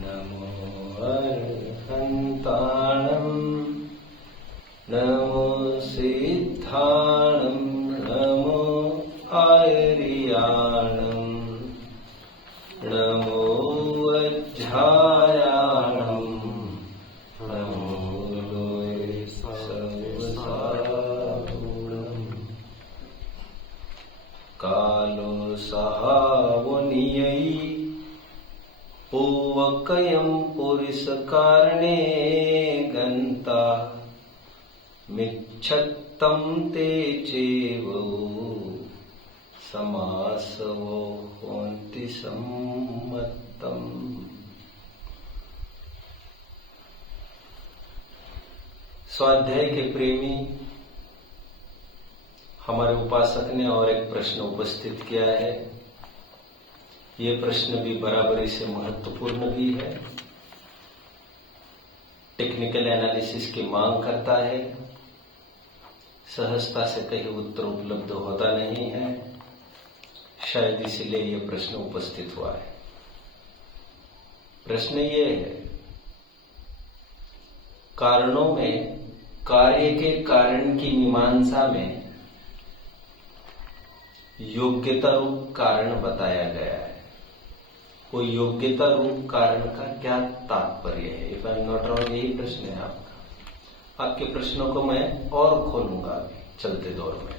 नमो अर्हन्ताणं नमो सिद्धाणं नमो आर्याणं नमो वज्रायाणं नमो लोये सर्वसारूढं कालो सहावनियै पूवकयं पुरुषकारणे गन्ता मिच्छत्तं ते चैव समासवो होन्ति सम्मतम्। स्वाध्याय के प्रेमी हमारे उपासक ने और एक प्रश्न उपस्थित किया है। ये प्रश्न भी बराबरी से महत्वपूर्ण भी है, टेक्निकल एनालिसिस की मांग करता है, सहजता से कहीं उत्तर उपलब्ध होता नहीं है, शायद इसलिए ये प्रश्न उपस्थित हुआ है। प्रश्न ये है, कारणों में कार्य के कारण की मीमांसा में योग्यता रूप कारण बताया गया है। वो योग्यता रूप कारण का क्या तात्पर्य है? If I am not wrong, यही प्रश्न है आपका। आपके प्रश्नों को मैं और खोलूंगा चलते दौर में।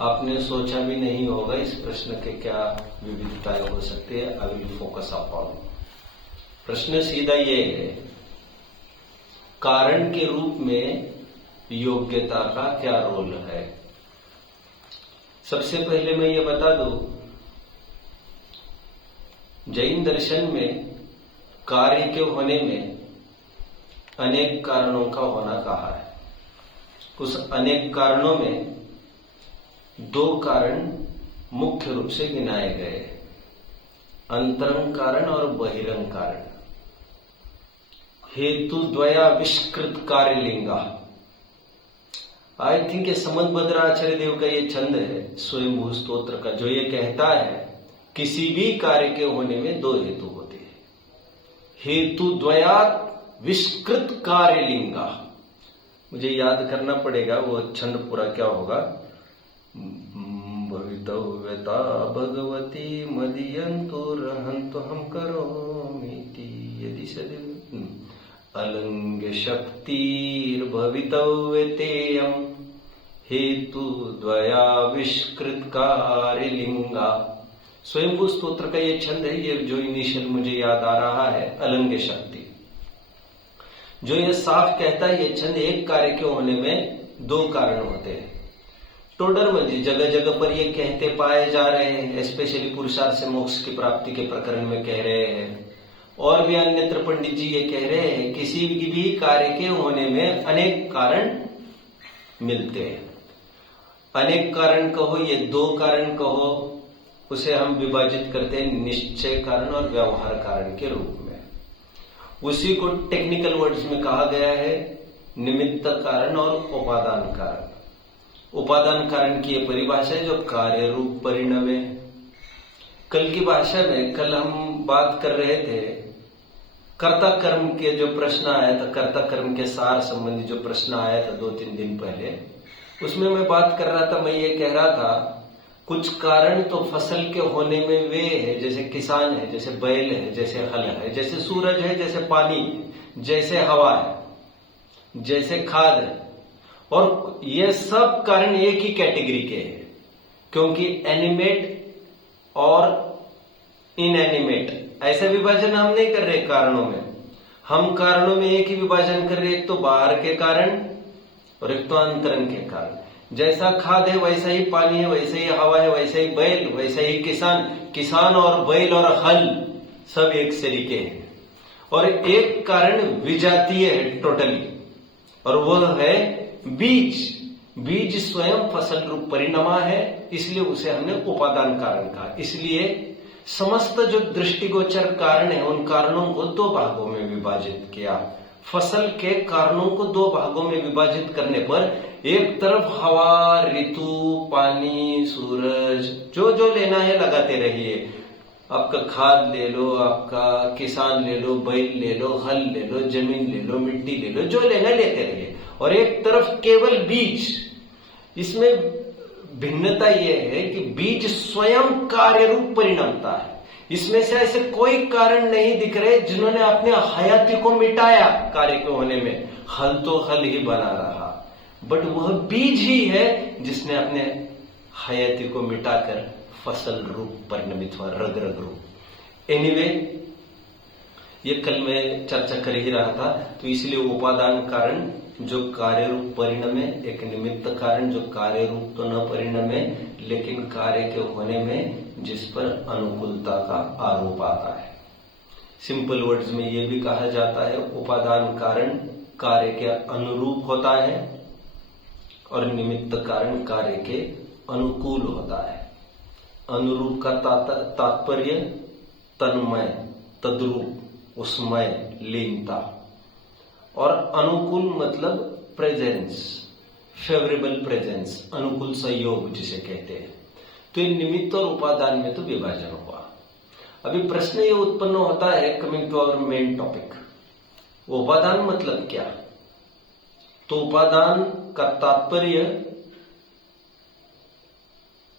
आपने सोचा भी नहीं होगा इस प्रश्न के क्या विविधताएं हो सकती है। I will focus upon. प्रश्न सीधा ये है, कारण के रूप में योग्यता का क्या रोल है? सबसे पहले मैं ये बता दूं, जैन दर्शन में कार्य के होने में अनेक कारणों का होना कहा है। उस अनेक कारणों में दो कारण मुख्य रूप से गिनाए गए, अंतरंग कारण और बहिरंग कारण। हेतु द्वयाविष्कृत कार्यलिंगा। आई थिंक ये समदभद्राचार्य देव का ये छंद है स्वयंभू स्तोत्र का, जो ये कहता है किसी भी कार्य के होने में दो हेतु होते हैं। हेतु द्वयाविष्कृत कार्यलिंगा। मुझे याद करना पड़ेगा वो छंद पूरा क्या होगा। भवितव्यता भगवती मदीयन्तु रहन्तु हम करोमीति यदि सदैव अलंग्य शक्तिर्भवितव्यतेयं हेतु द्वयाविष्कृत कार्यलिंगा। स्वयंभू स्तोत्र का ये छंद है, ये जो इनिशियल मुझे याद आ रहा है, अलंग्य शक्ति, जो ये साफ कहता है ये छंद एक कार्य के होने में दो कारण होते हैं। टोडरमल जगह जगह पर ये कहते पाए जा रहे हैं, स्पेशली पुरुषार्थ से मोक्ष की प्राप्ति के प्रकरण में कह रहे हैं, और भी अन्यत्र पंडित जी ये कह रहे हैं किसी भी कार्य के होने में अनेक कारण मिलते हैं। अनेक कारण कहो, ये दो कारण कहो, उसे हम विभाजित करते हैं निश्चय कारण और व्यवहार कारण के रूप में। उसी को टेक्निकल वर्ड्स में कहा गया है निमित्त कारण और उपादान कारण। उपादान कारण की यह परिभाषा है जो कार्य रूप परिणम है। कल की भाषा में, कल हम बात कर रहे थे कर्ता कर्म के जो प्रश्न आया था, कर्ता कर्म के सार संबंधी जो प्रश्न आया था 2-3 दिन पहले, उसमें मैं बात कर रहा था, मैं ये कह रहा था कुछ कारण तो फसल के होने में वे है, जैसे किसान है, जैसे बैल है, जैसे हल है, जैसे सूरज है, जैसे पानी है, जैसे हवा है, जैसे खाद है, और ये सब कारण एक ही कैटेगरी के हैं, क्योंकि एनिमेट और इनएनिमेट ऐसा विभाजन हम नहीं कर रहे कारणों में। हम कारणों में एक ही विभाजन कर रहे, एक तो बाहर के कारण और एक तो अंतरंग के कारण। जैसा खाद है वैसा ही पानी है, वैसे ही हवा है, वैसे ही बैल, वैसे ही किसान। किसान और बैल और हल सब एक सरीके हैं, और एक कारण विजातीय है टोटली, और वह है बीज। बीज स्वयं फसल रूप परिणमा है, इसलिए उसे हमने उपादान कारण कहा। इसलिए समस्त जो दृष्टिगोचर कारण है उन कारणों को दो भागों में विभाजित किया। फसल के कारणों को दो भागों में विभाजित करने पर एक तरफ हवा, ऋतु, पानी, सूरज, जो जो लेना है लगाते रहिए, आपका खाद ले लो, आपका किसान ले लो, बैल ले लो, हल ले लो, जमीन ले लो, मिट्टी ले लो, जो लेना लेते रहिए। और एक तरफ केवल बीज। इसमें भिन्नता यह है कि बीज स्वयं कार्य रूप परिणमता है। इसमें से ऐसे कोई कारण नहीं दिख रहे जिन्होंने अपने हयाती को मिटाया कार्य के होने में। हल तो हल ही बना रहा, बट वह बीज ही है जिसने अपने हयाती को मिटाकर फसल रूप परिणमित हुआ, रग रग रूप। एनीवे, ये कल मैं चर्चा कर ही रहा था, तो इसलिए उपादान कारण जो कार्य रूप परिणमे, एक निमित्त कारण जो कार्य रूप तो न परिणमे लेकिन कार्य के होने में जिस पर अनुकूलता का आरोप आता है। सिंपल वर्ड्स में यह भी कहा जाता है उपादान कारण कार्य के अनुरूप होता है और निमित्त कारण कार्य के अनुकूल होता है। अनुरूप का तात्पर्य तन्मय, तद्रूप, उसमय, लीनता, और अनुकूल मतलब प्रेजेंस, फेवरेबल प्रेजेंस, अनुकूल संयोग जिसे कहते हैं। तो ये निमित्त और उपादान में तो विभाजन हुआ। अभी प्रश्न ये उत्पन्न होता है, coming to our main topic, उपादान मतलब क्या? तो उपादान का तात्पर्य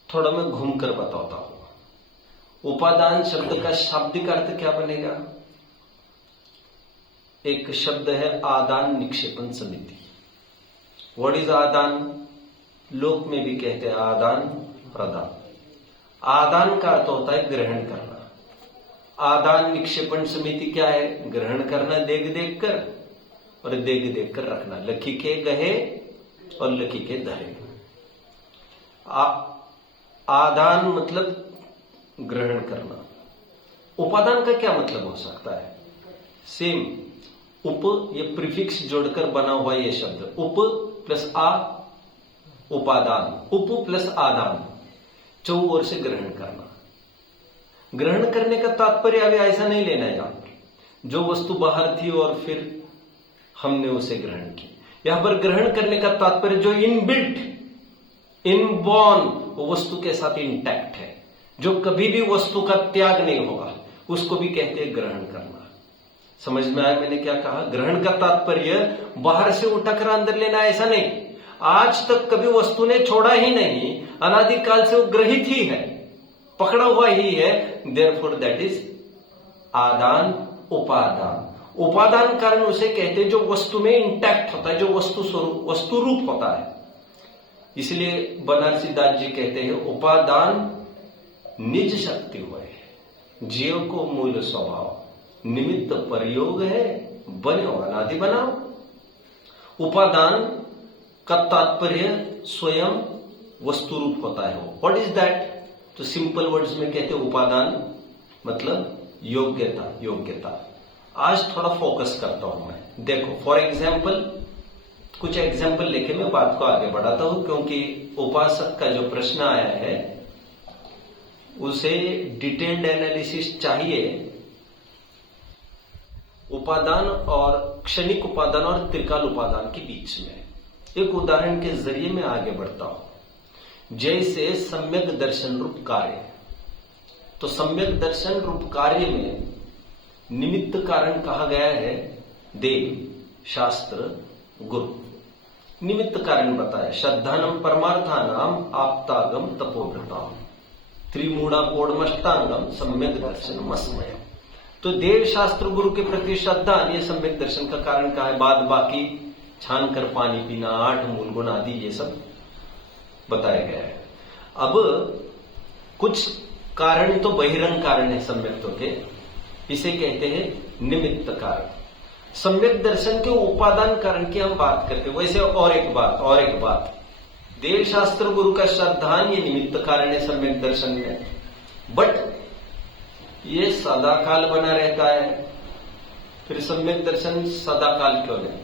थोड़ा मैं घूमकर बताता हूं। उपादान शब्द का शाब्दिक अर्थ क्या बनेगा? एक शब्द है आदान निक्षेपण समिति। व्हाट इज आदान? लोक में भी कहते हैं आदान प्रदान। आदान का अर्थ होता है ग्रहण करना। आदान निक्षेपण समिति क्या है? ग्रहण करना देख देख कर और देख देख कर रखना। लकी के गहे और लकी के दहे। आदान मतलब ग्रहण करना। उपादान का क्या मतलब हो सकता है? सेम, उप, ये प्रीफिक्स जोड़कर बना हुआ ये शब्द, उप प्लस आ, उपादान, उप प्लस आदान, चौ ओर से ग्रहण करना। ग्रहण करने का तात्पर्य अभी ऐसा नहीं लेना है आप, जो वस्तु बाहर थी और फिर हमने उसे ग्रहण की। यहां पर ग्रहण करने का तात्पर्य जो इनबिल्ट, इनबॉर्न, वो वस्तु के साथ इंटैक्ट है, जो कभी भी वस्तु का त्याग नहीं होगा, उसको भी कहते हैं ग्रहण करना। समझ में आया मैंने क्या कहा? ग्रहण का तात्पर्य बाहर से उठाकर अंदर लेना ऐसा नहीं। आज तक कभी वस्तु ने छोड़ा ही नहीं, अनादिकाल से वो ग्रहित ही है, पकड़ा हुआ ही है। देयरफॉर दैट इज आदान उपादान। उपादान कारण उसे कहते हैं जो वस्तु में इंटैक्ट होता है, जो वस्तु स्वरूप, वस्तु रूप होता है। इसलिए बनारसी दास जी कहते हैं उपादान निज शक्ति हुए, जीव को मूल स्वभाव, निमित्त प्रयोग है, बनो अनादि बनाओ। उपादान का तात्पर्य स्वयं वस्तु रूप होता है। What is that? तो सिंपल वर्ड्स में कहते हैं उपादान मतलब योग्यता, योग्यता। आज थोड़ा फोकस करता हूं मैं। देखो, फॉर एग्जाम्पल, कुछ एग्जाम्पल लेके मैं बात को आगे बढ़ाता हूं, क्योंकि उपासक का जो प्रश्न आया है उसे डिटेल्ड एनालिसिस चाहिए उपादान और क्षणिक उपादान और त्रिकाल उपादान के बीच में। एक उदाहरण के जरिए मैं आगे बढ़ता हूं। जैसे सम्यक दर्शन रूप कार्य, तो सम्यक दर्शन रूप कार्य में निमित्त कारण कहा गया है देव, शास्त्र, गुरु। निमित्त कारण बताया, श्रद्धानम परमार्थानाम आप्तागम तपोव्रताम त्रिमूढ़ा पौड़मष्टांगम सम्यक दर्शन अस्मय। तो देव, शास्त्र, गुरु के प्रति श्रद्धा, ये सम्यक दर्शन का कारण कहा है। बाद बाकी छान कर पानी पीना, 8 मूल गुण आदि, ये सब बताया गया है। अब कुछ कारण तो बहिरंग कारण है सम्यक्तों के, इसे कहते हैं निमित्त कारण। सम्यक दर्शन के उपादान कारण की हम बात करते हैं। वैसे और एक बात, देव, शास्त्र, गुरु का श्रद्धान, ये निमित्त कारण है सम्यक दर्शन में, बट ये सदाकाल बना रहता है। फिर सम्यक दर्शन सदाकाल क्यों नहीं?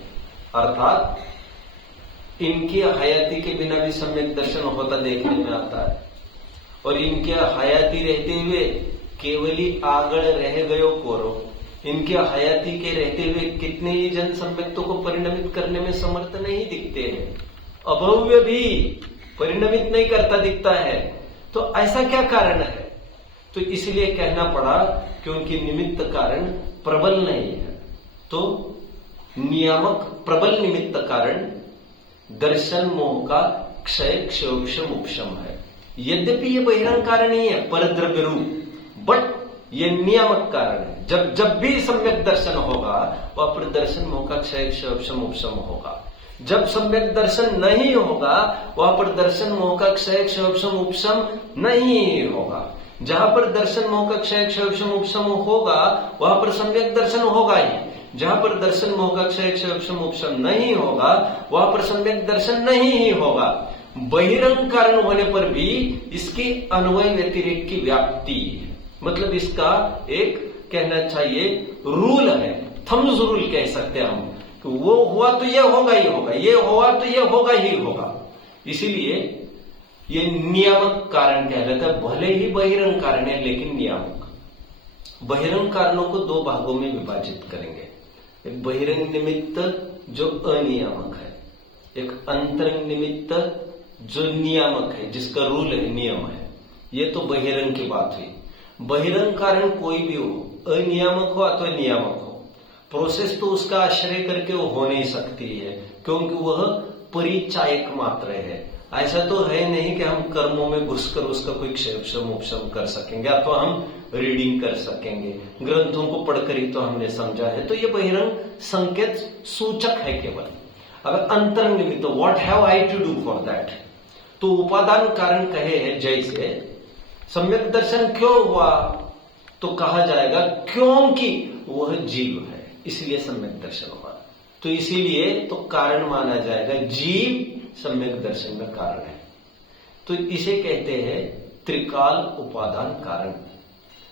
अर्थात इनकी हयाती के बिना भी सम्यक दर्शन होता देखने में आता है, और इनके हयाती रहते हुए केवली आगड़ रह गयो कोरो। इनके हयाती के रहते हुए कितने ही जन सम्यक्तों को परिणमित करने में समर्थ नहीं दिखते हैं। अभव्य भी परिणमित नहीं करता दिखता है। तो ऐसा क्या कारण है? तो इसलिए कहना पड़ा क्योंकि निमित्त कारण प्रबल नहीं है, तो नियामक प्रबल निमित्त कारण दर्शन मोह का क्षय क्षयोक्षम उपशम है। यद्यपि ये बहिरंग कारण नहीं है परद्रव्य रूप, बट ये नियामक कारण है। जब जब भी सम्यक दर्शन होगा वह पर दर्शन मोह का क्षय क्षयोक्षम उपशम होगा। जब सम्यक दर्शन नहीं होगा वहां पर दर्शन मोह का क्षय क्षयोक्षम उपशम नहीं होगा। जहां पर दर्शन मोह का क्षय क्षयोक्षम उपशम होगा वहां पर सम्यक दर्शन होगा ही। जहां पर दर्शन मोह का क्षय क्षयोक्षम उपशम नहीं होगा वहां पर सम्यक दर्शन नहीं ही होगा। बहिरंग कारण होने पर भी इसकी अन्वय व्यतिरेक की व्याप्ति है, मतलब इसका एक कहना चाहिए रूल है, थम्स रूल कह सकते हैं हम, वो हुआ तो ये होगा ही होगा, ये हुआ तो ये होगा ही होगा। इसीलिए ये नियामक कारण कहलाता है, भले ही बहिरंग कारण है लेकिन नियामक। बहिरंग कारणों को दो भागों में विभाजित करेंगे, एक बहिरंग निमित्त जो अनियामक है, एक अंतरंग निमित्त जो नियामक है, जिसका रूल है, नियम है। ये तो बहिरंग की बात हुई। बहिरंग कारण कोई भी हो, अनियामक हो अथवा नियामक हो, प्रोसेस तो उसका आश्रय करके वो हो नहीं सकती है, क्योंकि वह परिचायक मात्र है। ऐसा तो है नहीं कि हम कर्मों में घुसकर उसका कोई क्षयक्षम उपशम कर सकेंगे अथवा हम रीडिंग कर सकेंगे, ग्रंथों को पढ़कर ही तो हमने समझा है। तो ये बहिरंग संकेत सूचक है केवल। अगर अंतरंग निमित्त, what have I to do for that, तो उपादान कारण कहे है, जैसे सम्यक दर्शन क्यों हुआ तो कहा जाएगा क्योंकि वह जीव है इसलिए सम्यक दर्शन हुआ। तो इसीलिए तो कारण माना जाएगा, जीव सम्यक दर्शन का कारण है। तो इसे कहते हैं त्रिकाल उपादान कारण।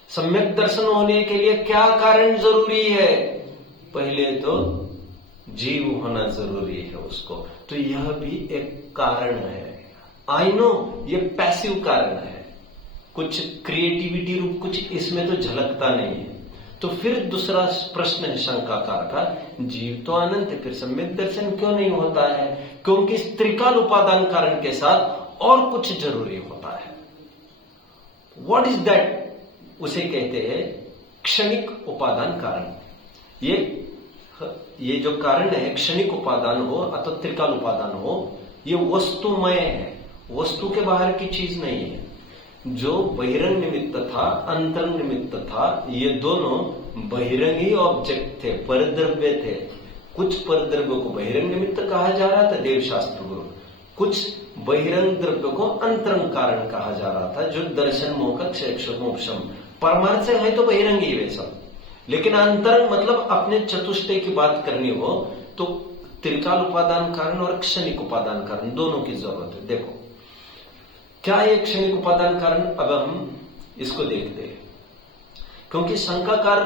सम्यक दर्शन होने के लिए क्या कारण जरूरी है? पहले तो जीव होना जरूरी है उसको, तो यह भी एक कारण है। आई नो ये पैसिव कारण है, कुछ क्रिएटिविटी रूप कुछ इसमें तो झलकता नहीं है। तो फिर दूसरा प्रश्न है शंकाकार का, जीव तो अनंत है, फिर सम्यक दर्शन क्यों नहीं होता है? क्योंकि इस त्रिकाल उपादान कारण के साथ और कुछ जरूरी होता है। What is that? उसे कहते हैं क्षणिक उपादान कारण। ये जो कारण है, क्षणिक उपादान हो अथवा त्रिकाल उपादान हो, ये वस्तुमय है, वस्तु के बाहर की चीज नहीं है। जो बहिरंग निमित्त था, अंतरंग निमित्त था, ये दोनों बहिरंग ही ऑब्जेक्ट थे, परद्रव्य थे। कुछ परद्रव्य को बहिरंग निमित्त कहा जा रहा था देवशास्त्र गुरु, कुछ बहिरंग द्रव्य को अंतरंग कारण कहा जा रहा था, जो दर्शन मोह का क्षयक्षमोपशम। परमार्थ से है तो बहिरंग ही वे सब, लेकिन अंतरंग मतलब अपने चतुष्टय की बात करनी हो तो त्रिकाल उपादान कारण और क्षणिक उपादान कारण दोनों की जरूरत है। देखो क्या ये क्षणिक उपादान कारण, अब हम इसको देखते हैं। क्योंकि शंकाकार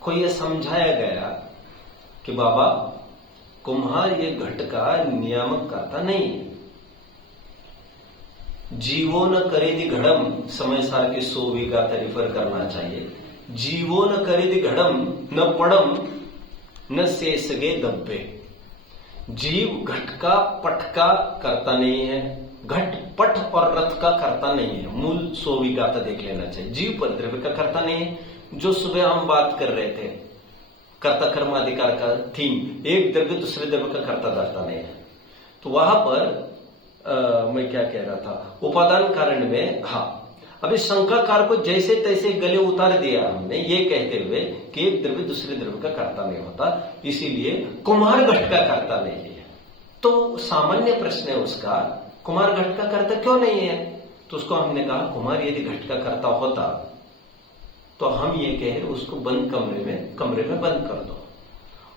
को यह समझाया गया कि बाबा कुम्हार ये घट का नियामक करता नहीं है, जीवो न करेदि घड़म, समय सार की 100वीं का रिफर करना चाहिए। जीवो न करेदि घड़म न पड़म न शेषगे दब्बे। जीव घट का पट का करता नहीं है, घट पट और रथ का करता नहीं है। मूल 100वीं गाथा देख लेना चाहिए। जीव पर द्रव्य का करता नहीं है, जो सुबह हम बात कर रहे थे कर्ता कर्माधिकार का थीम, एक द्रव्य दूसरे द्रव्य का करता धरता नहीं है। तो वहां पर मैं क्या कह रहा था, उपादान कारण में, हाँ, अभी शंकाकार को जैसे तैसे गले उतार दिया हमने, ये कहते हुए कि एक द्रव्य दूसरे द्रव्य का करता नहीं होता, इसीलिए कुम्हार घट का करता नहीं है। तो सामान्य प्रश्न है उसका, कुम्हार घट का करता क्यों नहीं है? तो उसको हमने कहा कुम्हार यदि घट का करता होता तो हम ये कहे उसको बंद कमरे में बंद कर दो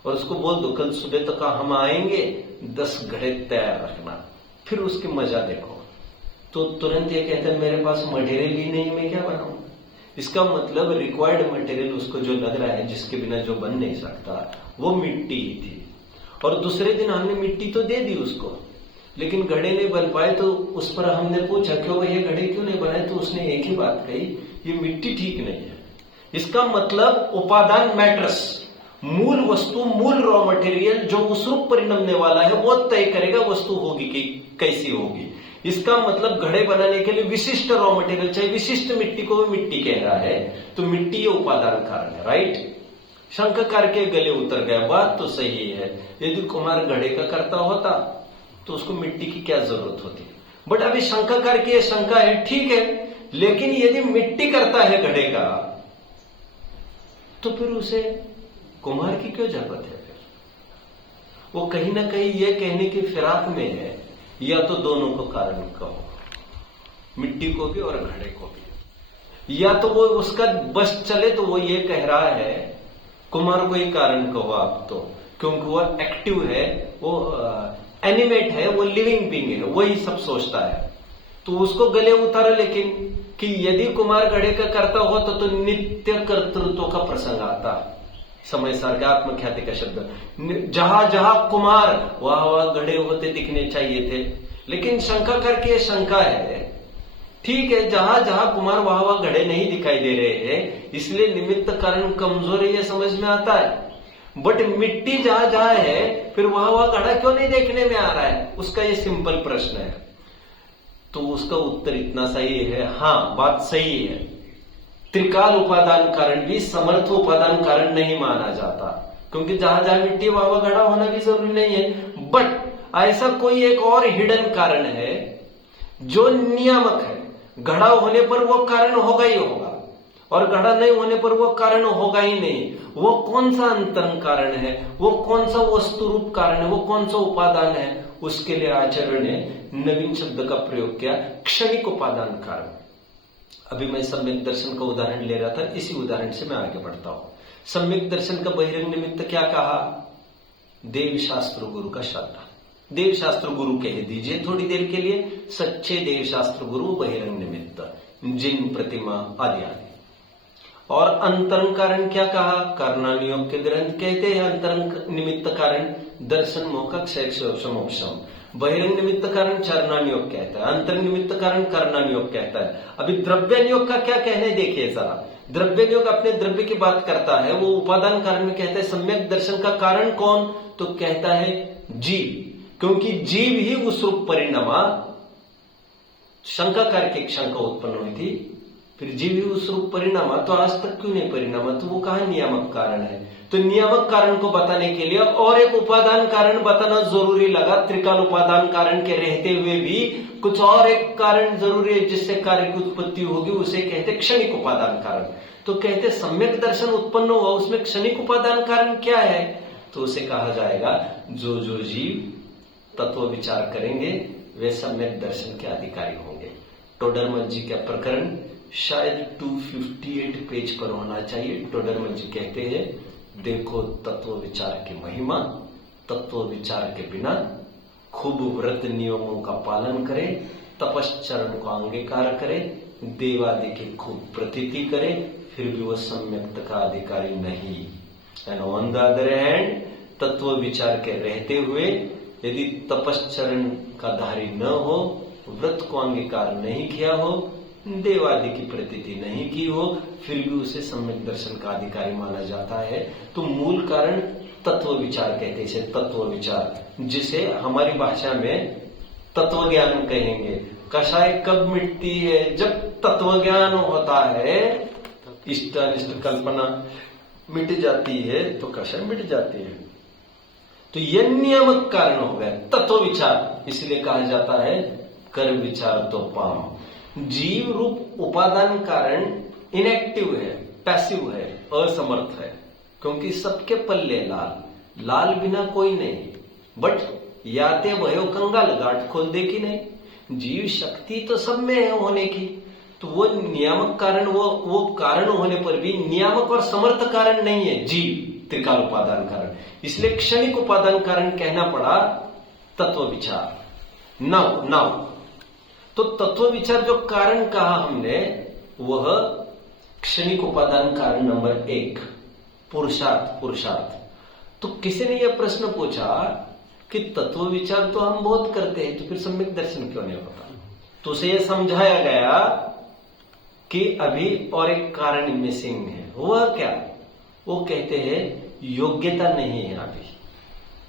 और उसको बोल दो कल सुबह तक हम आएंगे, 10 घड़े तैयार रखना, फिर उसकी मजा देखो। तो तुरंत ये कहते हैं मेरे पास मटेरियल ही नहीं, मैं क्या बनाऊं? इसका मतलब रिक्वायर्ड मटेरियल उसको जो लग रहा है, जिसके बिना जो बन नहीं सकता, वो मिट्टी ही थी। और दूसरे दिन हमने मिट्टी तो दे दी उसको, लेकिन घड़े नहीं बन पाए। तो उस पर हमने पूछा क्यों भैया घड़े क्यों नहीं बनाए? तो उसने एक ही बात कही, ये मिट्टी ठीक नहीं है। इसका मतलब उपादान मैटर्स, मूल वस्तु, मूल रॉ मटेरियल जो उस रूप परिणमने वाला है वो तय करेगा वस्तु होगी कि कैसी होगी। इसका मतलब घड़े बनाने के लिए विशिष्ट रॉ मटेरियल चाहिए, विशिष्ट मिट्टी को भी मिट्टी कह रहा है, तो मिट्टी ये उपादान कारण है, राइट। शंखकार के गले उतर गया, बात तो सही है। यदि कुम्हार घड़े का करता होता तो उसको मिट्टी की क्या जरूरत होती, बट अभी शंखकार की शंका है, ठीक है, लेकिन यदि मिट्टी करता है घड़े का तो फिर उसे कुम्हार की क्यों जरूरत है? फिर वो कहीं ना कहीं ये कहने की फिराक में है, या तो दोनों को कारण कहो, मिट्टी को भी और घड़े को भी, या तो वो उसका बस चले तो वो ये कह रहा है कुम्हार को ही कारण कहो आप, तो क्योंकि वो एक्टिव है, वो एनिमेट है, वो लिविंग बीइंग है, वही सब सोचता है, तो उसको गले उतारा। लेकिन कि यदि कुम्हार घड़े का करता हो तो नित्य कर्तृत्व का प्रसंग आता, समय सार का आत्मख्याति का शब्द, जहां जहां कुम्हार वहां वहां घड़े होते दिखने चाहिए थे। लेकिन शंका करके शंका है, ठीक है, जहां जहां कुम्हार वहां वहां घड़े नहीं दिखाई दे रहे हैं, इसलिए निमित्त कारण कमजोर है, ये समझ में आता है। बट मिट्टी जहां जहां है, फिर वहां वहां घड़ा क्यों नहीं देखने में आ रहा है? उसका ये सिंपल प्रश्न है। तो उसका उत्तर इतना सही है, हाँ बात सही है, त्रिकाल उपादान कारण भी समर्थ उपादान कारण नहीं माना जाता, क्योंकि जहां जहां मिट्टी वहां वहां घड़ा होना भी जरूरी नहीं है। बट ऐसा कोई एक और हिडन कारण है जो नियामक है, घड़ा होने पर वो कारण होगा ही होगा, और घड़ा नहीं होने पर वो कारण होगा ही नहीं। वो कौन सा अंतरंग कारण है, वो कौन सा वस्तु रूप कारण है, वो कौन सा उपादान है? उसके लिए आचार्य ने नवीन शब्द का प्रयोग किया, क्षणिक उपादान कारण। अभी मैं सम्यक दर्शन का उदाहरण ले रहा था, इसी उदाहरण से मैं आगे बढ़ता हूं। सम्यक दर्शन का बहिरंग निमित्त क्या कहा? देव शास्त्र गुरु का श्रद्धा। देव शास्त्र गुरु कह दीजिए थोड़ी देर के लिए, सच्चे देव शास्त्र गुरु बहिरंग निमित्त, जिन प्रतिमा आदि आदि। और अंतरंग कारण क्या कहा? कर्णानियोग के ग्रंथ कहते हैं अंतरंग निमित्त कारण दर्शन मोह क्षय मोक्षम, बहिरंग निमित्त कारण चरणानियोग कहता है, अंतरंग निमित्त कारण कर्णानियोग कहता है। अभी द्रव्य नियोग का क्या कहना है देखिए जरा। द्रव्य नियोग अपने द्रव्य की बात करता है, वो उपादान कारण में कहता है सम्यक दर्शन का कारण कौन? तो कहता है जीव, क्योंकि जीव ही उस रूप परिणामा, शंका करके एक शंका उत्पन्न हुई थी, फिर जीव ही उस रूप परिणामा, तो आज तक क्यों नहीं परिणामा? तो वो कहा नियामक कारण है। तो नियामक कारण को बताने के लिए और एक उपादान कारण बताना जरूरी लगा। त्रिकाल उपादान कारण के रहते हुए भी कुछ और एक कारण जरूरी है जिससे कार्य की उत्पत्ति होगी, उसे कहते क्षणिक उपादान कारण। तो कहते सम्यक दर्शन उत्पन्न हुआ, उसमें क्षणिक उपादान कारण क्या है? तो उसे कहा जाएगा जो जो जीव तत्व विचार करेंगे वे सम्यक दर्शन के अधिकारी होंगे। टोडरमल जी का प्रकरण शायद 258 पेज पर होना चाहिए। टोडरमल जी कहते हैं, देखो तत्व विचार की महिमा, तत्व विचार के बिना खूब व्रत नियमों का पालन करे, तपश्चरण को अंगीकार करे, देवादि की खूब प्रतीति करे, फिर भी वह सम्यक्त का अधिकारी नहीं। And on the other hand, तत्व विचार के रहते हुए यदि तपश्चरण का धारी न हो, व्रत को अंगीकार नहीं किया हो, देवादि की प्रतीति नहीं की हो, फिर भी उसे सम्यक दर्शन का अधिकारी माना जाता है। तो मूल कारण तत्व विचार कहते हैं इसे, तत्व विचार, जिसे हमारी भाषा में तत्व ज्ञान कहेंगे। कषाय कब मिटती है? जब तत्व ज्ञान होता है, इष्ट अनिष्ट कल्पना मिट जाती है तो कषाय मिट जाती है। तो यह नियामक कारण हो गया तत्व विचार, इसलिए कहा जाता है कर विचार तो पाम। जीव रूप उपादान कारण इनएक्टिव है, पैसिव है, असमर्थ है, क्योंकि सबके पल्ले लाल, लाल बिना कोई नहीं। बट याते भयो कंगाल, गांठ खोल दे कि नहीं। जीव शक्ति तो सब में है होने की, तो वो नियामक कारण, वो कारण होने पर भी नियामक और समर्थ कारण नहीं है जीव, त्रिकाल उपादान कारण। इसलिए क्षणिक उपादान कारण कहना पड़ा तत्व विचार। नाउ तो तत्व विचार जो कारण कहा हमने, वह क्षणिक उपादान कारण नंबर 1, पुरुषार्थ। तो किसी ने यह प्रश्न पूछा कि तत्व विचार तो हम बहुत करते हैं, तो फिर सम्यक दर्शन क्यों नहीं होता? तो उसे यह समझाया गया कि अभी और एक कारण मिसिंग है। वह क्या? वो कहते हैं योग्यता नहीं है अभी।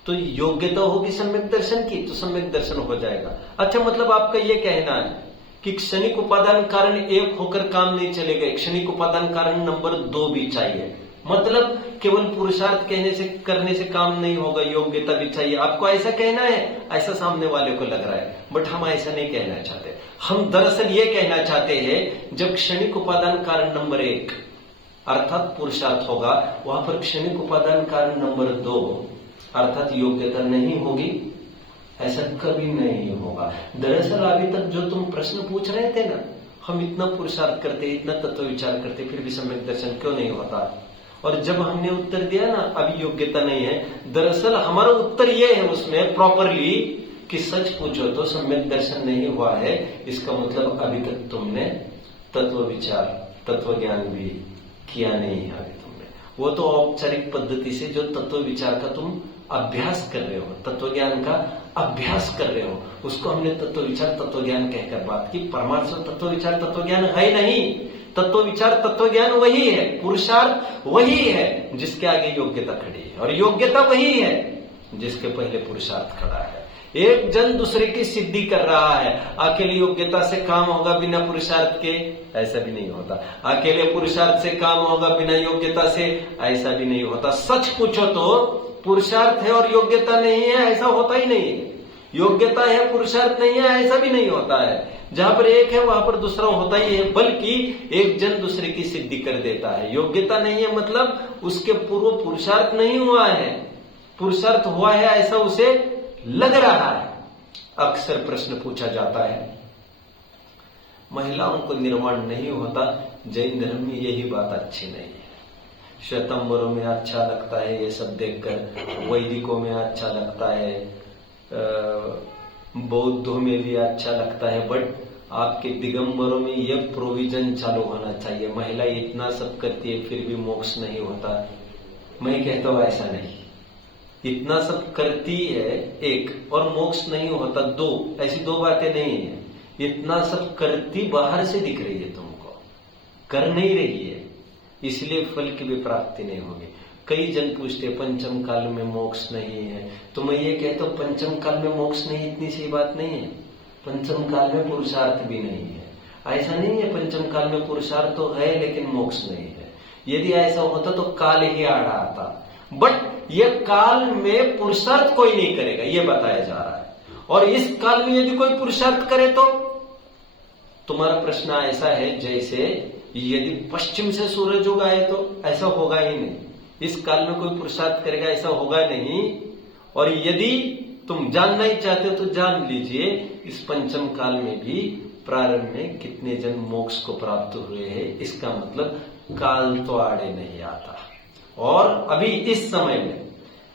तो योग्यता होगी सम्यक दर्शन की, तो सम्यक दर्शन हो जाएगा। अच्छा, मतलब आपका ये कहना है कि क्षणिक उपादान कारण एक होकर काम नहीं चलेगा, क्षणिक उपादान कारण नंबर 2 भी चाहिए। मतलब केवल पुरुषार्थ कहने से करने से काम नहीं होगा, योग्यता भी चाहिए। आपको ऐसा कहना है, ऐसा सामने वाले को लग रहा है, बट हम ऐसा नहीं कहना चाहते। हम दरअसल ये कहना चाहते हैं, जब क्षणिक उपादान कारण नंबर 1 अर्थात पुरुषार्थ होगा, वहां पर क्षणिक उपादान कारण नंबर 2 अर्थात योग्यता नहीं होगी, ऐसा कभी नहीं होगा। दरअसल अभी तक जो तुम प्रश्न पूछ रहे थे ना, हम इतना पुरुषार्थ करते, इतना तत्व विचार करते, फिर भी सम्यक दर्शन क्यों नहीं होता? और जब हमने उत्तर दिया ना अभी योग्यता नहीं है, दरअसल हमारा उत्तर यह है उसमें प्रॉपरली कि सच पूछो तो सम्यक दर्शन नहीं हुआ है, इसका मतलब अभी तक तुमने तत्व विचार, तत्व ज्ञान भी किया नहीं है अभी तुमने। वो तो औपचारिक पद्धति से जो तत्व विचार का तुम अभ्यास कर रहे हो, तत्व ज्ञान का अभ्यास कर रहे हो, उसको हमने तत्व विचार तत्व ज्ञान कहकर बात की। परमार्थ तत्व विचार तत्व ज्ञान है नहीं, तत्व विचार तत्व ज्ञान वही है, पुरुषार्थ वही है जिसके आगे योग्यता खड़ी है, और योग्यता वही है जिसके पहले पुरुषार्थ खड़ा है। एक जन दूसरे की सिद्धि कर रहा है। अकेले योग्यता से काम होगा बिना पुरुषार्थ के, ऐसा भी नहीं होता। अकेले पुरुषार्थ से काम होगा बिना योग्यता से, ऐसा भी नहीं होता। सच पूछो तो पुरुषार्थ है और योग्यता नहीं है, ऐसा होता ही नहीं है। योग्यता है पुरुषार्थ नहीं है, ऐसा भी नहीं होता है। जहां पर एक है वहां पर दूसरा होता ही है, बल्कि एक जन दूसरे की सिद्धि कर देता है। योग्यता नहीं है मतलब उसके पूर्व पुरुषार्थ नहीं हुआ है, पुरुषार्थ हुआ है ऐसा उसे लग रहा है। अक्सर प्रश्न पूछा जाता है, महिलाओं को निर्वाण नहीं होता, जैन धर्म में यही बात अच्छी नहीं है। श्वेतांबरों में अच्छा लगता है ये सब देखकर, वैदिकों में अच्छा लगता है, बौद्धों में भी अच्छा लगता है, बट आपके दिगंबरों में ये प्रोविजन चालू होना चाहिए, महिला इतना सब करती है फिर भी मोक्ष नहीं होता। मैं कहता हूं ऐसा नहीं, इतना सब करती है एक और मोक्ष नहीं होता दो, ऐसी दो बातें नहीं है। इतना सब करती बाहर से दिख रही है, तुमको कर नहीं रही है, इसलिए फल की भी प्राप्ति नहीं होगी। कई जन पूछते पंचम काल में मोक्ष नहीं है, तो मैं ये कहता हूं पंचम काल में मोक्ष नहीं, इतनी सी बात नहीं है। पंचम काल में पुरुषार्थ भी नहीं है, ऐसा नहीं है पंचम काल में पुरुषार्थ तो है लेकिन मोक्ष नहीं है। यदि ऐसा होता तो काल ही आड़ा आता, बट ये काल में पुरुषार्थ कोई नहीं करेगा, ये बताया जा रहा है। और इस काल में यदि कोई पुरुषार्थ करे तो तुम्हारा प्रश्न ऐसा है जैसे यदि पश्चिम से सूरज उगाए तो ऐसा होगा ही नहीं। इस काल में कोई पुरुषार्थ करेगा ऐसा होगा नहीं। और यदि तुम जानना ही चाहते हो तो जान लीजिए, इस पंचम काल में भी प्रारंभ में कितने जन मोक्ष को प्राप्त हुए हैं, इसका मतलब काल तो आड़े नहीं आता। और अभी इस समय में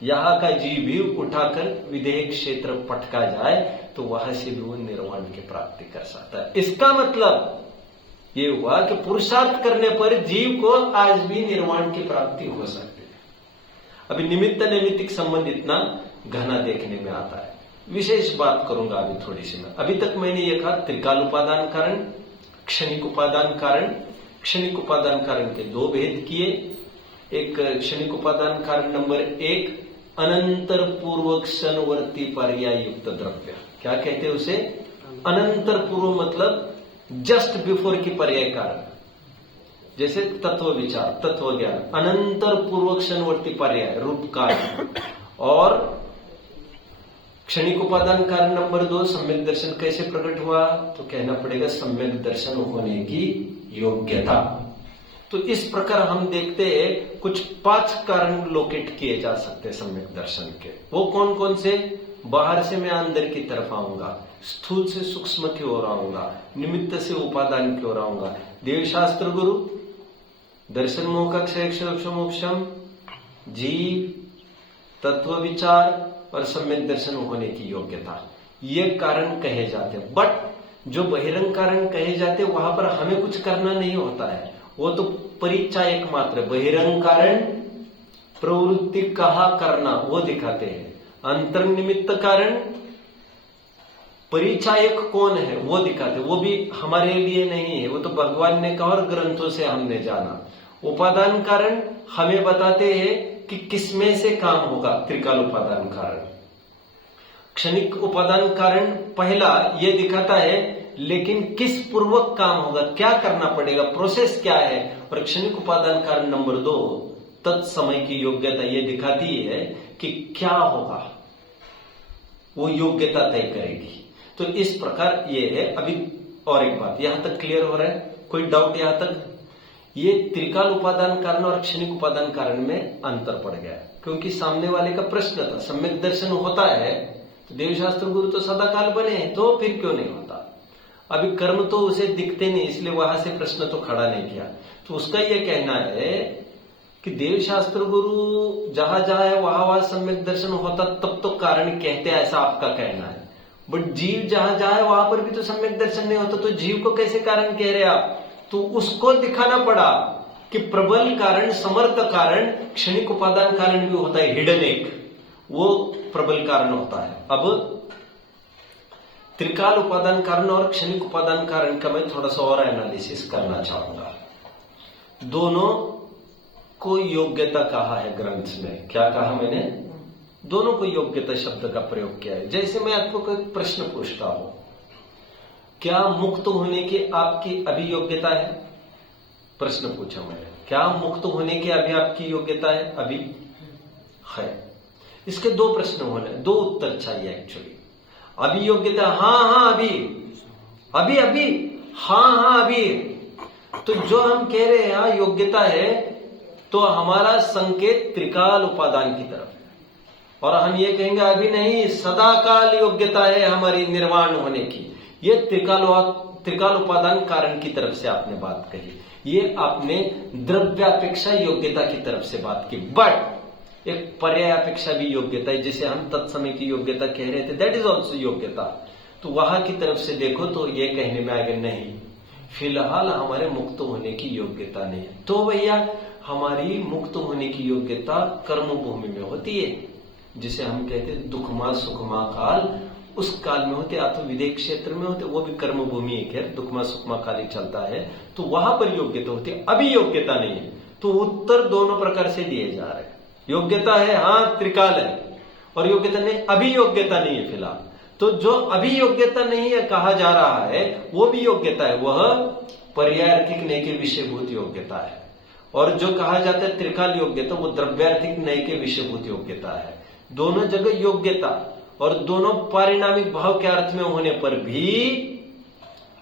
यहाँ का जीव भी उठाकर विदेह क्षेत्र पटका जाए तो वहां से भी वो निर्वाण की प्राप्ति कर सकता है। इसका मतलब ये हुआ कि पुरुषार्थ करने पर जीव को आज भी निर्वाण की प्राप्ति हो सकती है। अभी निमित्त नैमित्तिक संबंध इतना घना देखने में आता है। विशेष बात करूंगा अभी थोड़ी सी मैं। अभी तक मैंने ये कहा त्रिकाल उपादान कारण, क्षणिक उपादान कारण। क्षणिक उपादान कारण के दो भेद किए। एक क्षणिक उपादान कारण नंबर 1, अनंतर पूर्व क्षणवर्ती पर्याय युक्त द्रव्य। क्या कहते हैं उसे? अनंतर पूर्व मतलब जस्ट बिफोर की पर्याय कारण, जैसे तत्व विचार, तत्व ज्ञान, अनंतर पूर्व क्षणवर्ती पर्याय रूप काल। और क्षणिक उपादान कारण नंबर 2, सम्यक दर्शन कैसे प्रकट हुआ? तो कहना पड़ेगा सम्यक दर्शन होने की योग्यता। तो इस प्रकार हम देखते हैं कुछ 5 कारण लोकेट किए जा सकते हैं सम्यक दर्शन के। वो कौन कौन से? बाहर से मैं अंदर की तरफ आऊंगा, स्थूल से सूक्ष्म की ओर आऊंगा, निमित्त से उपादान की ओर आऊंगा, देव शास्त्र गुरु, दर्शन मोह क्षय मोक्षम, जीव, तत्व विचार और सम्यक दर्शन होने की योग्यता, ये कारण कहे जाते हैं। बट जो बहिरंग कारण कहे जाते हैं वहां पर हमें कुछ करना नहीं होता है, वो तो परिचायक मात्र। बहिरंग कारण प्रवृत्ति कहा करना वो दिखाते हैं, अंतर्निमित्त कारण परिचायक कौन है वो दिखाते, वो भी हमारे लिए नहीं है, वो तो भगवान ने कहा और ग्रंथों से हमने जाना। उपादान कारण हमें बताते हैं कि किसमें से काम होगा त्रिकाल उपादान कारण। क्षणिक उपादान कारण पहला ये दिखाता है, लेकिन किस पूर्वक काम होगा, क्या करना पड़ेगा, प्रोसेस क्या है। और क्षणिक उपादान कारण नंबर 2 तत्समय की योग्यता ये दिखाती है कि क्या होगा, वो योग्यता तय करेगी। तो इस प्रकार ये है। अभी और एक बात, यहां तक क्लियर हो रहा है? कोई डाउट यहां तक? ये त्रिकाल उपादान कारण और क्षणिक उपादान कारण में अंतर पड़ गया, क्योंकि सामने वाले का प्रश्न था सम्यक दर्शन होता है तो देवशास्त्र गुरु तो सदाकाल बने, तो फिर क्यों नहीं होता। अभी कर्म तो उसे दिखते नहीं, इसलिए वहां से प्रश्न तो खड़ा नहीं किया। तो उसका यह कहना है कि देवशास्त्र गुरु जहां जहां है वहां वहां सम्यक दर्शन होता, तब तो कारण कहते हैं, ऐसा आपका कहना है। बट जीव जहां जहां है वहां पर भी तो सम्यक दर्शन नहीं होता, तो जीव को कैसे कारण कह रहे आप? तो उसको दिखाना पड़ा कि प्रबल कारण, समर्थ कारण, क्षणिक उपादान कारण भी होता है, हिडन एक, वो प्रबल कारण होता है। अब त्रिकाल उपादान कारण और क्षणिक उपादान कारण का मैं थोड़ा सा और एनालिसिस करना चाहूंगा। दोनों को योग्यता कहा है ग्रंथ में। क्या कहा मैंने? दोनों को योग्यता शब्द का प्रयोग किया है। जैसे मैं आपको कोई प्रश्न पूछता हूं, क्या मुक्त होने की आपकी अभी योग्यता है? प्रश्न पूछा मैंने, क्या मुक्त होने की अभी आपकी योग्यता है? अभी है। इसके दो प्रश्न होने, दो उत्तर चाहिए एक्चुअली। अभी योग्यता, हाँ अभी, अभी अभी, हाँ अभी। तो जो हम कह रहे हैं हाँ योग्यता है, तो हमारा संकेत त्रिकाल उपादान की तरफ है। और हम ये कहेंगे अभी नहीं, सदाकाल योग्यता है हमारी निर्वाण होने की, ये त्रिकाल उपादान कारण की तरफ से आपने बात कही, ये आपने द्रव्यापेक्षा योग्यता की तरफ से बात की। बट एक पर्यायापेक्षा भी योग्यता है, जिसे हम तत्समय की योग्यता कह रहे थे, दैट इज ऑल्सो योग्यता। तो वहां की तरफ से देखो तो ये कहने में आगे नहीं, फिलहाल हमारे मुक्त होने की योग्यता नहीं है। तो भैया हमारी मुक्त होने की योग्यता कर्म भूमि में होती है, जिसे हम कहते हैं दुखमा सुखमा काल, उस काल में होते, अथवा विदेह क्षेत्र में होते, वो भी कर्म भूमि एक है, दुखमा सुखमा काल ही चलता है, तो वहां पर योग्यता होती है, अभी योग्यता नहीं है। तो उत्तर दोनों प्रकार से दिए जा रहे हैं। योग्यता है हाँ त्रिकाल है, और योग्यता नहीं, अभी योग्यता नहीं है फिलहाल। तो जो अभी योग्यता नहीं है कहा जा रहा है, वो भी योग्यता है, वह पर्यायार्थिक नय के विषयभूत योग्यता है। और जो कहा जाता है त्रिकाल योग्यता, वो द्रव्यार्थिक नय के विषयभूत योग्यता है। दोनों जगह योग्यता, और दोनों पारिणामिक भाव के अर्थ में होने पर भी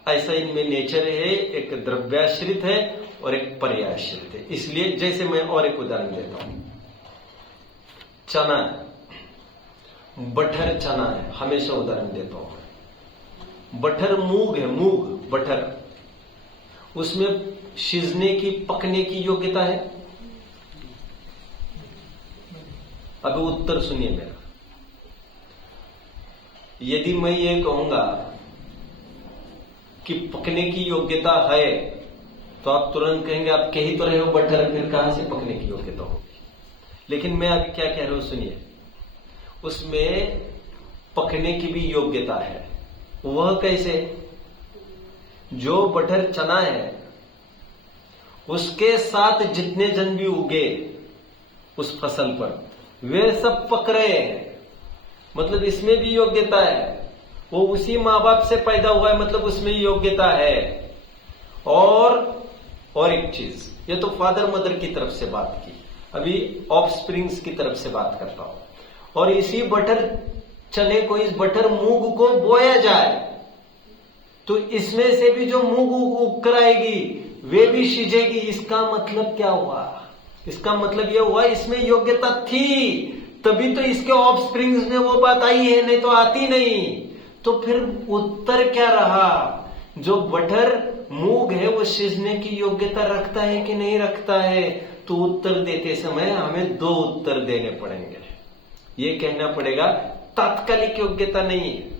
ऐसा इनमें नेचर है, एक द्रव्याश्रित है और एक पर्यायश्रित है। इसलिए जैसे मैं और एक उदाहरण देता हूं, चना है, बटर चना है, हमेशा उदाहरण देता हूं। बटर मूंग है, मूंग बटर, उसमें सिजने की, पकने की योग्यता है? अब उत्तर सुनिए मेरा। यदि मैं ये कहूंगा कि पकने की योग्यता है, तो आप तुरंत कहेंगे आप कह ही तो रहे हो बटर, फिर कहां से पकने की योग्यता होगी। लेकिन मैं अभी क्या कह रहा हूं सुनिए, उसमें पकने की भी योग्यता है। वह कैसे? जो बटर चना है, उसके साथ जितने जन भी उगे उस फसल पर, वे सब पक रहे हैं, मतलब इसमें भी योग्यता है। वो उसी मां बाप से पैदा हुआ है, मतलब उसमें योग्यता है। और एक चीज, ये तो फादर मदर की तरफ से बात की, अभी ऑफस्प्रिंग्स की तरफ से बात करता हूं। और इसी बटर चने को, इस बटर मूंग को बोया जाए, तो इसमें से भी जो मूंग उग कर आएगी वे भी सीजेगी। इसका मतलब क्या हुआ? इसका मतलब यह हुआ इसमें योग्यता थी, तभी तो इसके ऑफस्प्रिंग्स में वो बात आई है, नहीं तो आती नहीं। तो फिर उत्तर क्या रहा? जो बटर मूंग है वो सीजने की योग्यता रखता है कि नहीं रखता है? तो उत्तर देते समय हमें दो उत्तर देने पड़ेंगे। ये कहना पड़ेगा तात्कालिक योग्यता नहीं है,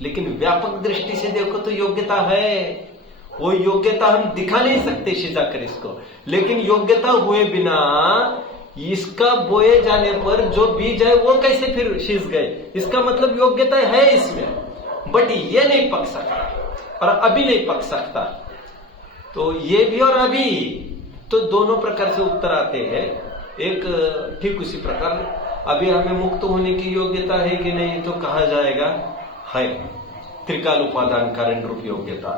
लेकिन व्यापक दृष्टि से देखो तो योग्यता है। वो योग्यता हम दिखा नहीं सकते सीधाकर इसको, लेकिन योग्यता हुए बिना इसका बोए जाने पर जो बीज है वो कैसे फिर सीज गए? इसका मतलब योग्यता है इसमें, बट ये नहीं पक सकता और अभी नहीं पक सकता। तो ये भी और अभी, तो दोनों प्रकार से उत्तर आते हैं। एक ठीक उसी प्रकार अभी हमें मुक्त होने की योग्यता है कि नहीं, तो कहा जाएगा है, त्रिकाल उपादान कारण रूप योग्यता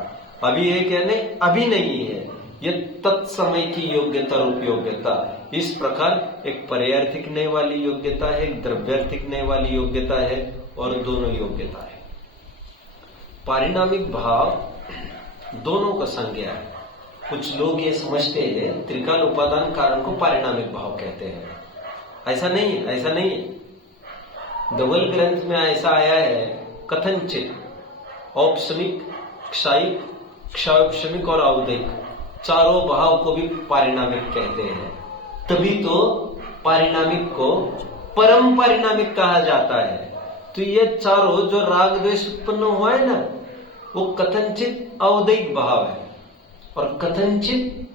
अभी है क्या? नहीं, अभी नहीं है, ये तत्समय की योग्यता रूप योग्यता। इस प्रकार एक पर्यार्थिक नय वाली योग्यता है, एक द्रव्यार्थिक नय वाली योग्यता है, और दोनों योग्यता है। पारिणामिक भाव दोनों का संज्ञा है। कुछ लोग ये समझते हैं त्रिकाल उपादान कारण को पारिणामिक भाव कहते हैं। ऐसा नहीं है, ऐसा नहीं है। धवल ग्रंथ में ऐसा आया है, कथनचित औपशमिक, क्षायिक, क्षायोपशमिक और औदिक चारों भाव को भी पारिणामिक कहते हैं। तभी तो पारिणामिक को परम पारिणामिक कहा जाता है। तो ये चारों जो राग द्वेष उत्पन्न हुआ है ना, वो कथनचित औदिक भाव है और कथनचित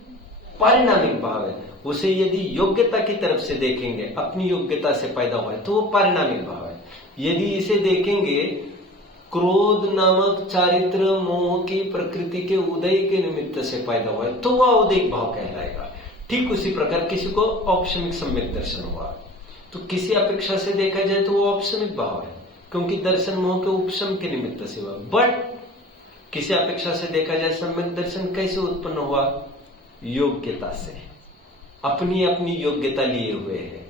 पारिणामिक भाव है। उसे यदि योग्यता की तरफ से देखेंगे, अपनी योग्यता से पैदा हुआ है, तो वो पारिणामिक भाव है। यदि इसे देखेंगे क्रोध नामक चारित्र मोह की प्रकृति के उदय के निमित्त से पैदा हुआ है, तो वह औदिक भाव कहलाएगा। ठीक उसी प्रकार किसी को औपशमिक सम्यक दर्शन हुआ, तो किसी अपेक्षा से देखा जाए तो वो औपशमिक भाव है, क्योंकि दर्शन मोह के उपशम के निमित्त से हुआ। बट किसी अपेक्षा से देखा जाए सम्यक दर्शन कैसे उत्पन्न हुआ? योग्यता से, अपनी अपनी योग्यता लिए हुए है।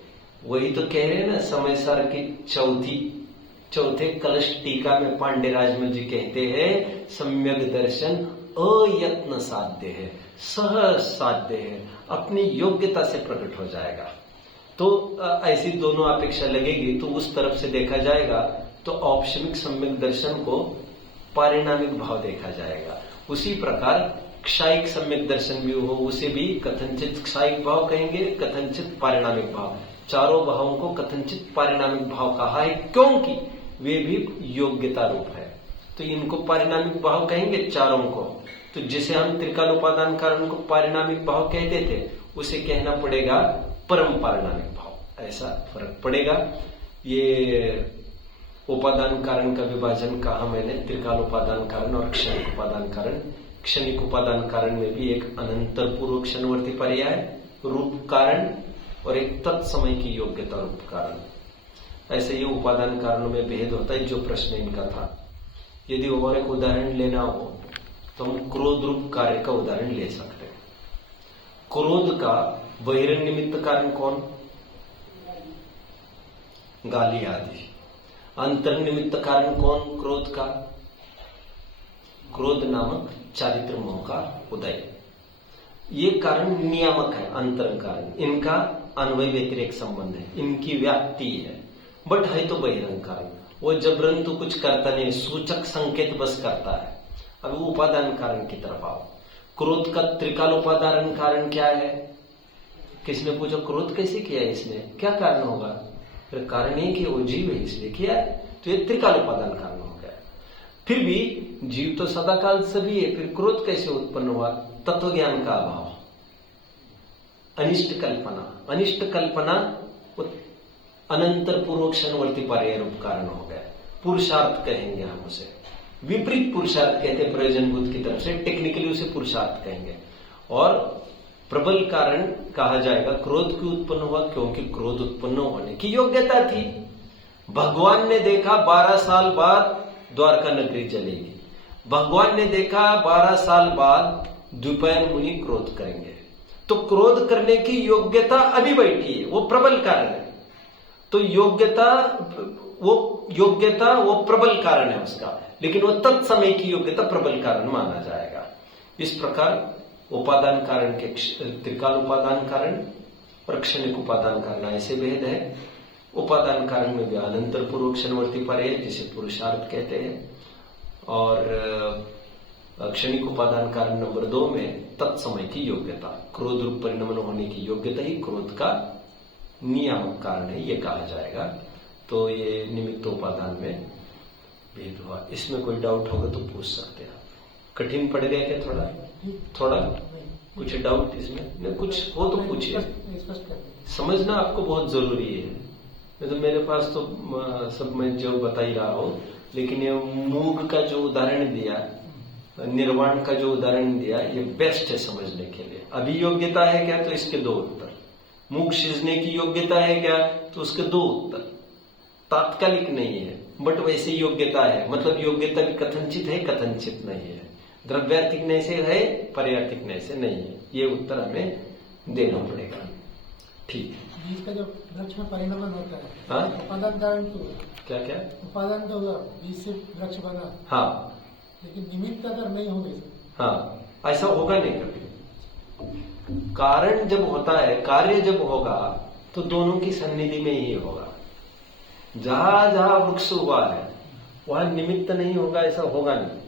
वही तो कह रहे हैं ना, समय सार की चौथे कलश टीका में पांडे राजमल जी कहते हैं, सम्यक दर्शन अयत्न साध्य है, सहज साध्य है, अपनी योग्यता से प्रकट हो जाएगा। तो ऐसी दोनों अपेक्षा लगेगी, तो उस तरफ से देखा जाएगा तो औपशमिक सम्यक दर्शन को पारिणामिक भाव देखा जाएगा। उसी प्रकार क्षायिक सम्यक दर्शन भी हो, उसे भी कथनचित क्षायिक भाव कहेंगे, कथनचित पारिणामिक भाव। चारों भावों को कथनचित पारिणामिक भाव कहा है, क्योंकि वे भी योग्यता रूप है। तो इनको पारिणामिक भाव कहेंगे चारों को। तो जिसे हम त्रिकाल उपादान कारण को पारिणामिक भाव कहते थे, उसे कहना पड़ेगा परम पारिणामिक भाव। ऐसा फर्क पड़ेगा। ये उपादान कारण का विभाजन कहा मैंने, त्रिकाल उपादान कारण और क्षणिक उपादान कारण। क्षणिक उपादान कारण में भी एक अनंतर पूर्व क्षणवर्ती पर्याय रूप कारण और एक तत्समय की योग्यता रूप कारण। ऐसे ये उपादान कारणों में भेद होता है, जो प्रश्न इनका था। यदि और एक उदाहरण लेना हो तो हम क्रोध रूप कार्य का उदाहरण ले सकते हैं। क्रोध का बहिरंग निमित्त कारण कौन? गाली आदि। अंतर निमित्त कारण कौन क्रोध का? क्रोध नामक चारित्र मोह का उदय। ये कारण नियामक है, अंतर कारण। इनका अन्वय व्यतिरेक संबंध है, इनकी व्याप्ति है, बट है तो बहिरंग कारण। वो जबरन तो कुछ करता नहीं, सूचक संकेत बस करता है। अब उपादान कारण की तरफ आओ। क्रोध का त्रिकाल उपादान कारण क्या है? किसने पूछा क्रोध कैसे किया इसने, क्या कारण होगा? फिर कारण ये कि वो जीव है इसलिए किया है, तो ये त्रिकाल उपादान कारण हो गया। फिर भी जीव तो सदाकाल सभी है, फिर क्रोध कैसे उत्पन्न हुआ? तत्व ज्ञान का अभाव, अनिष्ट कल्पना। अनिष्ट कल्पना अनंतर पूर्व क्षणवर्ती पर्याय रूप कारण हो गया। पुरुषार्थ कहेंगे हम उसे, विपरीत पुरुषार्थ कहते हैं प्रयोजनभूत की तरफ से, टेक्निकली उसे पुरुषार्थ कहेंगे। और प्रबल कारण कहा जाएगा। क्रोध क्यों उत्पन्न हुआ? क्योंकि क्रोध उत्पन्न होने की योग्यता थी। भगवान ने देखा 12 साल बाद द्वारका नगरी जलेगी। भगवान ने देखा 12 साल बाद द्विपायन मुनि क्रोध करेंगे, तो क्रोध करने की योग्यता अभी बैठी है, वो प्रबल कारण है। तो योग्यता वो प्रबल कारण है उसका, लेकिन वो तत्समय की योग्यता प्रबल कारण माना जाएगा। इस प्रकार उपादान कारण के त्रिकाल उपादान कारण और क्षणिक उपादान कारण ऐसे भेद है। उपादान कारण में भी अनंतर पूर्व क्षणवर्ती पर्याय जिसे पुरुषार्थ कहते हैं, और क्षणिक उपादान कारण नंबर 2 में तत्समय की योग्यता, क्रोध रूप परिणमन होने की योग्यता ही क्रोध का नियामक कारण है, ये कहा जाएगा। तो ये निमित्त उपादान में भेद हुआ। इसमें कोई डाउट होगा तो पूछ सकते हैं आप। कठिन पड़ गया क्या? थोड़ा कुछ डाउट इसमें? नहीं, कुछ हो तो पूछिए। समझना आपको बहुत जरूरी है। नहीं तो मेरे पास तो सब मैं जो बता ही रहा हूं, लेकिन ये मूग का जो उदाहरण दिया, निर्वाण का जो उदाहरण दिया, ये बेस्ट है समझने के लिए। अभी योग्यता है क्या? तो इसके 2 उत्तर। मूंग सीजने की योग्यता है क्या, तो उसके दो उत्तर, तात्कालिक नहीं है बट वैसे योग्यता है, मतलब योग्यता भी कथनचित है कथनचित नहीं है, द्रव्यार्थिकने से है पर्यार्थिकने से नहीं है, ये उत्तर हमें देना पड़ेगा। ठीक है। बीज का जो वृक्ष में परिणमन होता है, हाँ? उपादान कारण तो क्या क्या उपादान तो हुआ, बीज से वृक्ष बना, हाँ, लेकिन निमित्त अगर नहीं होंगे, हाँ ऐसा होगा नहीं कभी। कारण जब होता है, कार्य जब होगा तो दोनों की सन्निधि में ही होगा। जहां जहां वृक्ष हुआ है वहां निमित्त नहीं होगा ऐसा होगा नहीं,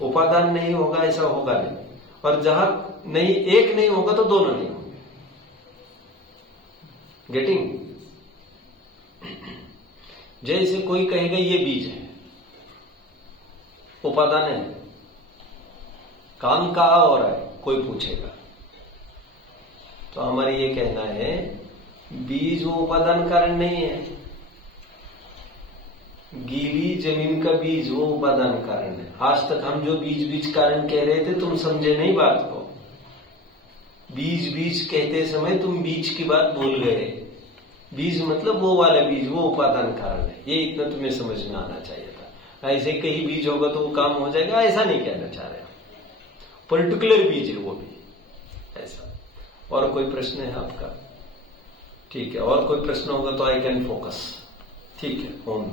उपादान नहीं होगा ऐसा होगा नहीं, और जहां नहीं एक नहीं होगा तो दोनों नहीं होंगे। गेटिंग? जैसे कोई कहेगा ये बीज है, उपादान है, काम कहाँ हो रहा है कोई पूछेगा, तो हमारा ये कहना है बीज वो उपादान कारण नहीं है, गीली जमीन का बीज वो उपादान कारण है। आज तक हम जो बीज बीज कारण कह रहे थे तुम समझे नहीं बात को, बीज बीज कहते समय तुम बीज की बात भूल गए, बीज मतलब वो वाला बीज, वो उपादान कारण है, ये इतना तुम्हें समझ में आना चाहिए था। ऐसे कहीं बीज होगा तो वो काम हो जाएगा ऐसा नहीं कहना चाह रहे, पर्टिकुलर बीज है वो भी ऐसा। और कोई प्रश्न है आपका? ठीक है, और कोई प्रश्न होगा तो आई कैन फोकस। ठीक है, ओम।